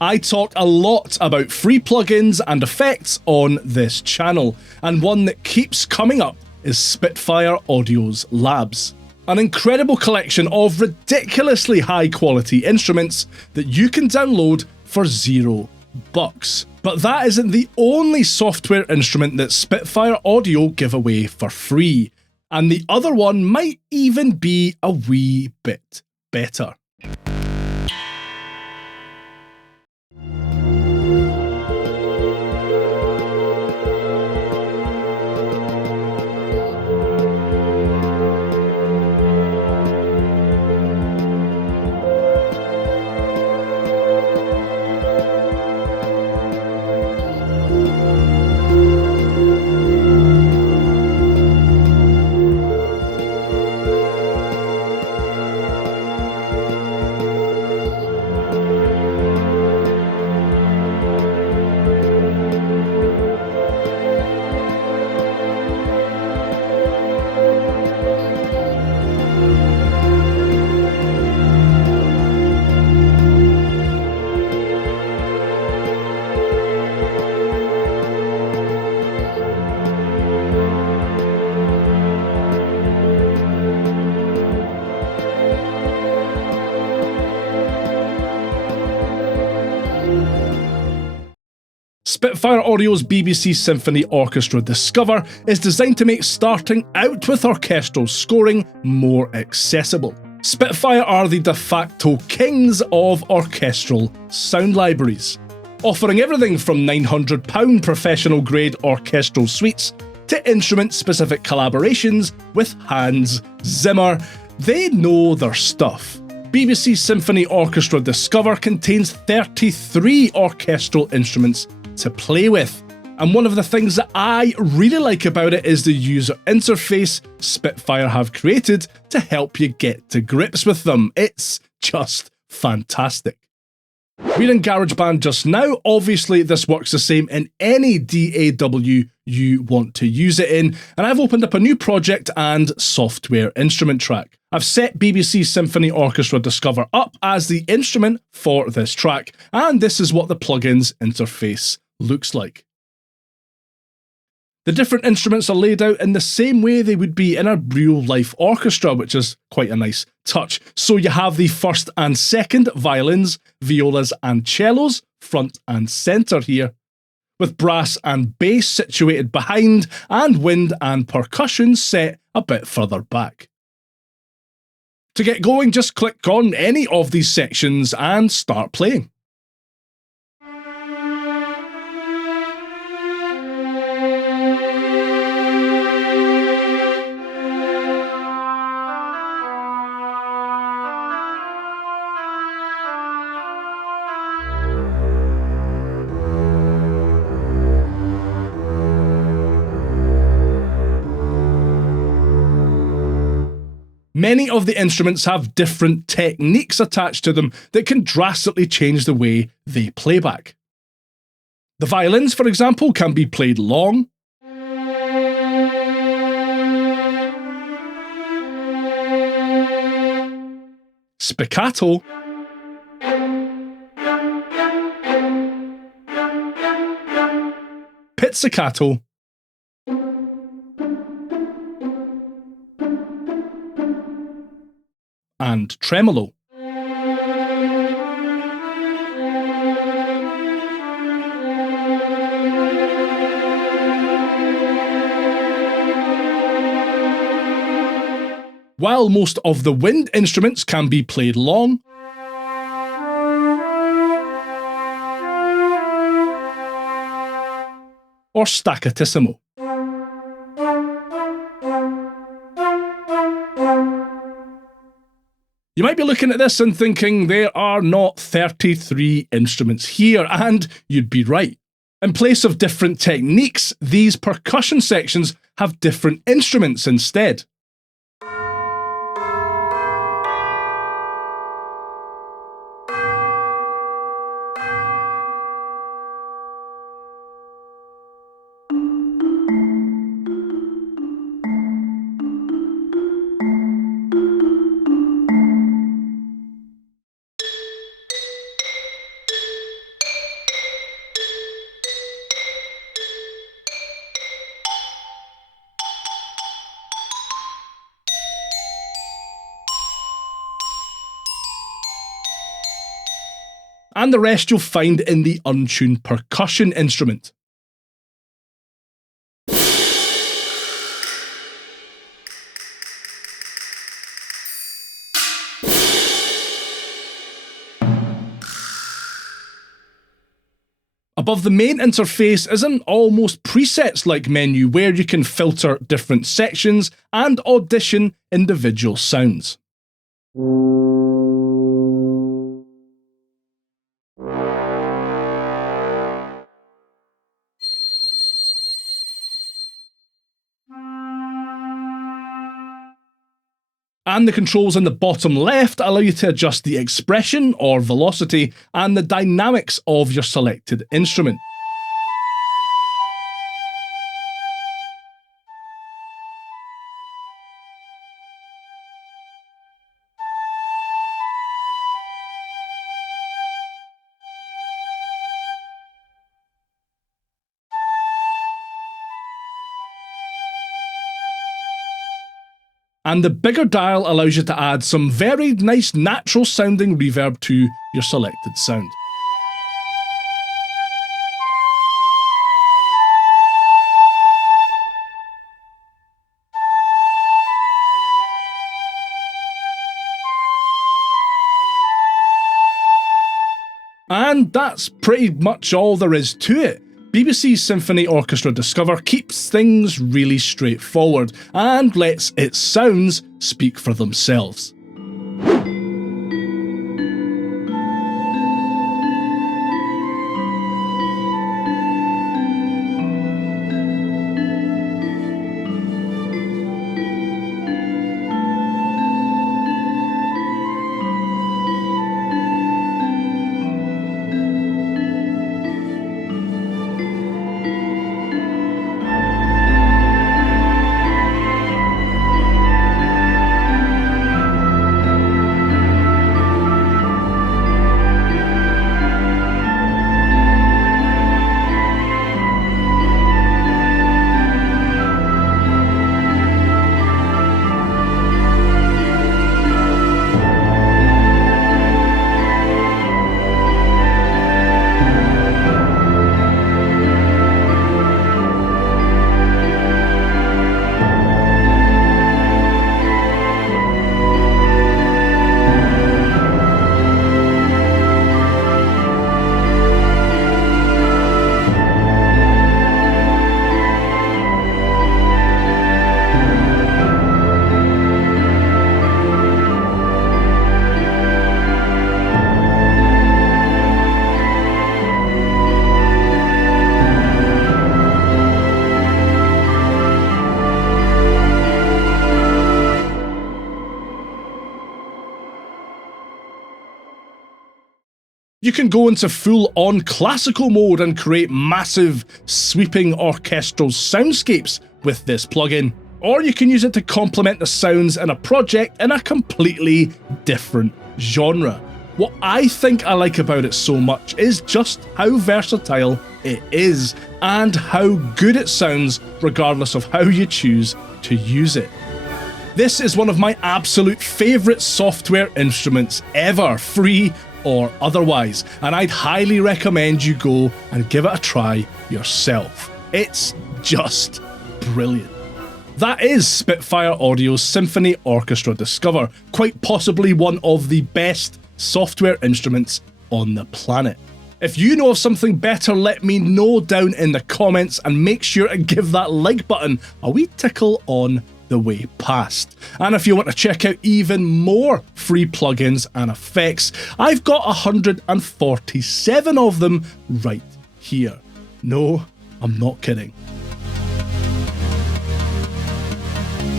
I talk a lot about free plugins and effects on this channel, and one that keeps coming up is Spitfire Audio's Labs. An incredible collection of ridiculously high quality instruments that you can download for $0. But that isn't the only software instrument that Spitfire Audio give away for free, and the other one might even be a wee bit better. Spitfire Audio's BBC Symphony Orchestra Discover is designed to make starting out with orchestral scoring more accessible. Spitfire are the de facto kings of orchestral sound libraries, offering everything from £900 professional-grade orchestral suites to instrument-specific collaborations with Hans Zimmer. They know their stuff. BBC Symphony Orchestra Discover contains 33 orchestral instruments to play with, and one of the things that I really like about it is the user interface Spitfire have created to help you get to grips with them. It's just fantastic. We're in GarageBand just now. Obviously this works the same in any DAW you want to use it in, and I've opened up a new project and software instrument track. I've set BBC Symphony Orchestra Discover up as the instrument for this track, and this is what the plugin's interface looks like. The different instruments are laid out in the same way they would be in a real-life orchestra, which is quite a nice touch. So you have the first and second violins, violas and cellos, front and centre here, with brass and bass situated behind, and wind and percussion set a bit further back. To get going, just click on any of these sections and start playing. Many of the instruments have different techniques attached to them that can drastically change the way they play back. The violins, for example, can be played long, spiccato, pizzicato, and tremolo. While most of the wind instruments can be played long, or staccatissimo. You might be looking at this and thinking there are not 33 instruments here, and you'd be right. In place of different techniques, these percussion sections have different instruments instead. and the rest you'll find in the untuned percussion instrument. Above the main interface is an almost presets-like menu where you can filter different sections and audition individual sounds. And the controls in the bottom left allow you to adjust the expression or velocity and the dynamics of your selected instrument. And the bigger dial allows you to add some very nice natural sounding reverb to your selected sound. And that's pretty much all there is to it. BBC Symphony Orchestra Discover keeps things really straightforward and lets its sounds speak for themselves. You can go into full-on classical mode and create massive, sweeping orchestral soundscapes with this plugin. Or you can use it to complement the sounds in a project in a completely different genre. What I think I like about it so much is just how versatile it is, and how good it sounds regardless of how you choose to use it. This is one of my absolute favourite software instruments ever, free or otherwise, and I'd highly recommend you go and give it a try yourself. It's just brilliant. That is Spitfire Audio's Symphony Orchestra Discover, quite possibly one of the best software instruments on the planet. If you know of something better, let me know down in the comments, and make sure to give that like button a wee tickle on the way past. And if you want to check out even more free plugins and effects, I've got 147 of them right here. No, I'm not kidding.